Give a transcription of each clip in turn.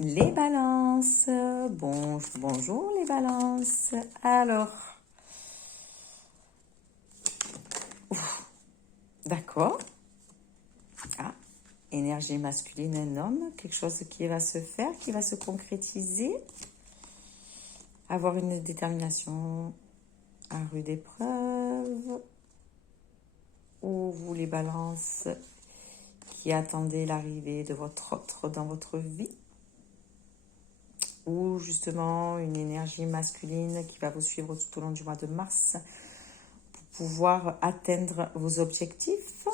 Les balances, bonjour les balances. Alors, d'accord. Ah, énergie masculine, un homme, quelque chose qui va se faire, qui va se concrétiser. Avoir une détermination à rude épreuve. Ou vous les balances qui attendez l'arrivée de votre autre dans votre vie. Ou justement une énergie masculine qui va vous suivre tout au long du mois de mars pour pouvoir atteindre vos objectifs.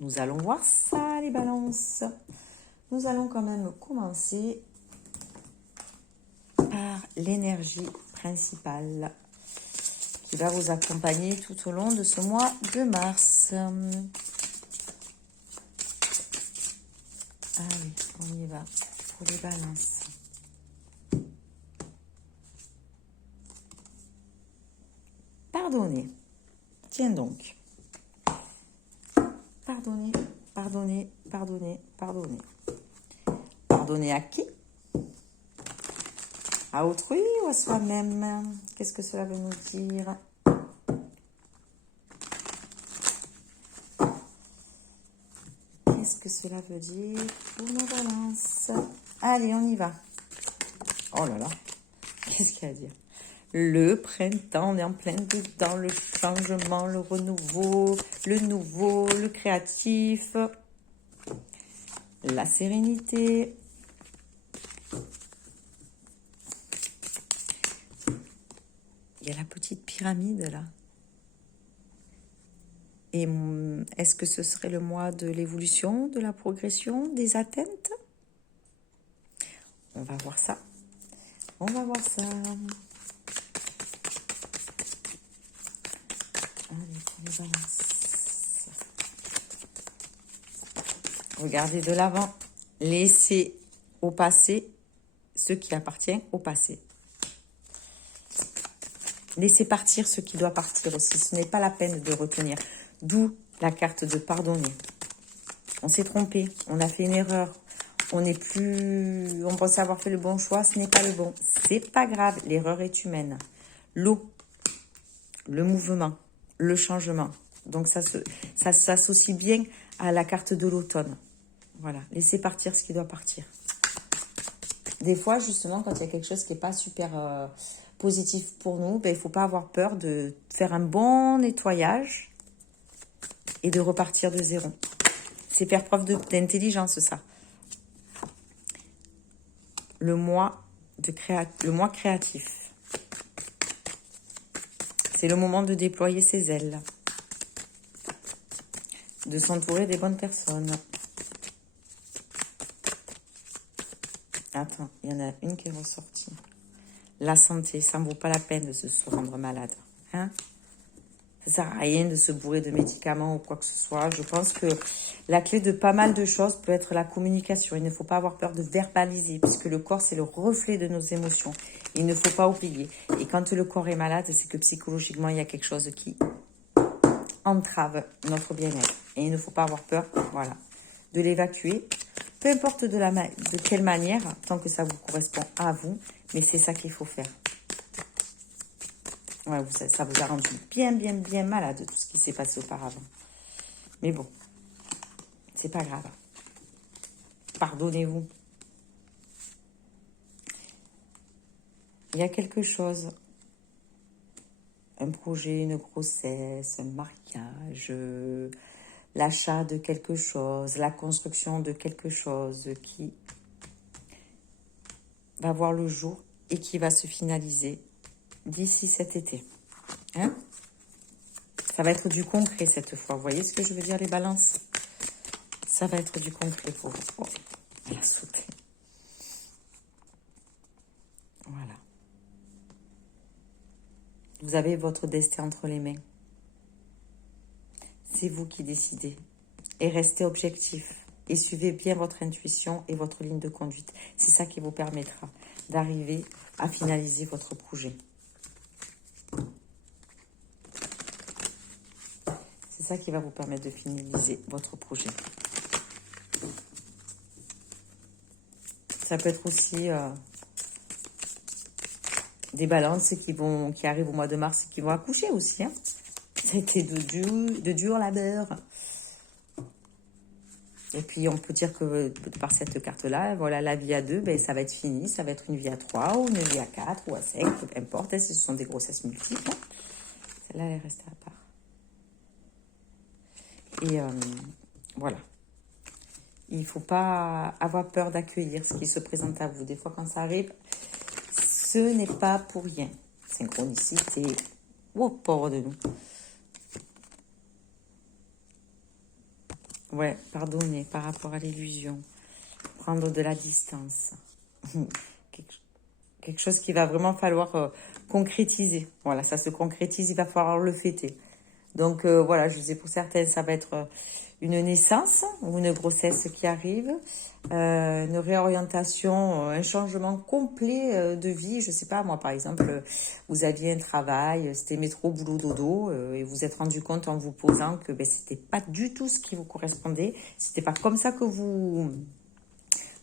Nous allons voir ça, les balances. Nous allons quand même commencer par l'énergie principale qui va vous accompagner tout au long de ce mois de mars. Ah oui, on y va pour les balances. Pardonnez. Tiens donc. Pardonnez, pardonnez, pardonnez, pardonnez. Pardonnez à qui? À autrui ou à soi-même? Qu'est-ce que cela veut nous dire? Qu'est-ce que cela veut dire pour nos balances? Allez, on y va. Oh là là, qu'est-ce qu'il y a à dire? Le printemps, on est en plein dedans, le changement, le renouveau, le nouveau, le créatif, la sérénité. Il y a la petite pyramide là. Et est-ce que ce serait le mois de l'évolution, de la progression, des atteintes? On va voir ça. On va voir ça. Allez, pour les balances. Regardez de l'avant. Laissez au passé ce qui appartient au passé. Laissez partir ce qui doit partir aussi. Ce n'est pas la peine de retenir. D'où la carte de pardonner. On s'est trompé. On a fait une erreur. On pensait avoir fait le bon choix. Ce n'est pas le bon. C'est pas grave. L'erreur est humaine. L'eau, le mouvement, le changement. Donc ça s'associe bien à la carte de l'automne. Voilà. Laissez partir ce qui doit partir. Des fois, justement, quand il y a quelque chose qui n'est pas super positif pour nous, il ne faut pas avoir peur de faire un bon nettoyage et de repartir de zéro. C'est faire preuve d'intelligence, ça. Le mois créatif. C'est le moment de déployer ses ailes, de s'entourer des bonnes personnes. Attends, il y en a une qui est ressortie. La santé, ça ne vaut pas la peine de se rendre malade. Hein? Ça ne sert à rien de se bourrer de médicaments ou quoi que ce soit. Je pense que la clé de pas mal de choses peut être la communication. Il ne faut pas avoir peur de verbaliser, puisque le corps, c'est le reflet de nos émotions. Il ne faut pas oublier. Et quand le corps est malade, c'est que psychologiquement, il y a quelque chose qui entrave notre bien-être. Et il ne faut pas avoir peur, voilà, de l'évacuer. Peu importe de quelle manière, tant que ça vous correspond à vous, mais c'est ça qu'il faut faire. Ouais, ça vous a rendu bien malade, tout ce qui s'est passé auparavant. Mais bon, c'est pas grave. Pardonnez-vous. Il y a quelque chose, un projet, une grossesse, un mariage, l'achat de quelque chose, la construction de quelque chose qui va voir le jour et qui va se finaliser d'ici cet été. Hein? Ça va être du concret cette fois. Vous voyez ce que je veux dire, les balances? Ça va être du concret pour vous. Oh, elle a sauté. Voilà. Vous avez votre destin entre les mains. C'est vous qui décidez. Et restez objectif. Et suivez bien votre intuition et votre ligne de conduite. C'est ça qui vous permettra d'arriver à finaliser votre projet. C'est ça qui va vous permettre de finaliser votre projet. Ça peut être aussi des balances qui arrivent au mois de mars et qui vont accoucher aussi. Hein. Ça a été de dur labeur. Et puis, on peut dire que par cette carte-là, voilà, la vie à 2, ben, ça va être fini. Ça va être une vie à 3 ou une vie à 4 ou à 5, peu importe. Ce sont des grossesses multiples. Hein. Celle-là, elle est restée à part. Et voilà. Il ne faut pas avoir peur d'accueillir ce qui se présente à vous. Des fois, quand ça arrive, ce n'est pas pour rien. Synchronicité. Oh, pauvre de nous. Ouais, pardonner par rapport à l'illusion. Prendre de la distance. Quelque chose qu'il va vraiment falloir concrétiser. Voilà, ça se concrétise, il va falloir le fêter. Donc voilà, je sais pour certaines, ça va être une naissance ou une grossesse qui arrive, une réorientation, un changement complet de vie. Je sais pas, moi par exemple, vous aviez un travail, c'était métro, boulot, dodo, et vous êtes rendu compte en vous posant que ben, c'était pas du tout ce qui vous correspondait. C'était pas comme ça que vous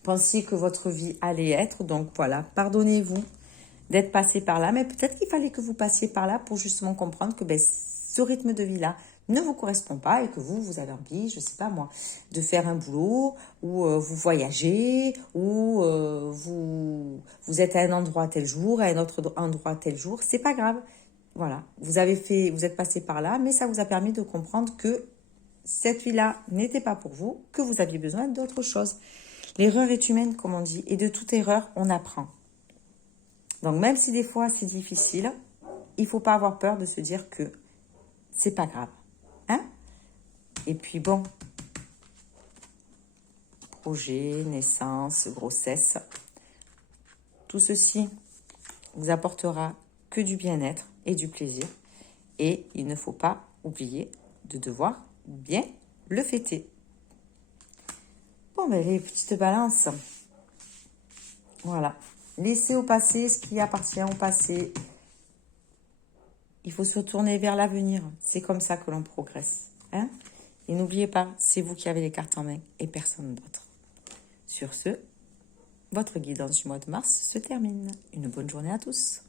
pensiez que votre vie allait être. Donc voilà, pardonnez-vous d'être passé par là, mais peut-être qu'il fallait que vous passiez par là pour justement comprendre que ben, ce rythme de vie-là ne vous correspond pas et que vous avez envie, je sais pas moi, de faire un boulot où vous voyagez, où vous êtes à un endroit tel jour, à un autre endroit tel jour, c'est pas grave. Voilà, vous êtes passé par là, mais ça vous a permis de comprendre que cette vie-là n'était pas pour vous, que vous aviez besoin d'autre chose. L'erreur est humaine, comme on dit, et de toute erreur, on apprend. Donc, même si des fois c'est difficile, il ne faut pas avoir peur de se dire que c'est pas grave. Hein? Et puis bon, projet, naissance, grossesse, tout ceci vous apportera que du bien-être et du plaisir. Et il ne faut pas oublier de devoir bien le fêter. Bon, ben les petites balances. Voilà. Laissez au passé ce qui appartient au passé. Il faut se tourner vers l'avenir. C'est comme ça que l'on progresse. Hein? Et n'oubliez pas, c'est vous qui avez les cartes en main et personne d'autre. Sur ce, votre guidance du mois de mars se termine. Une bonne journée à tous.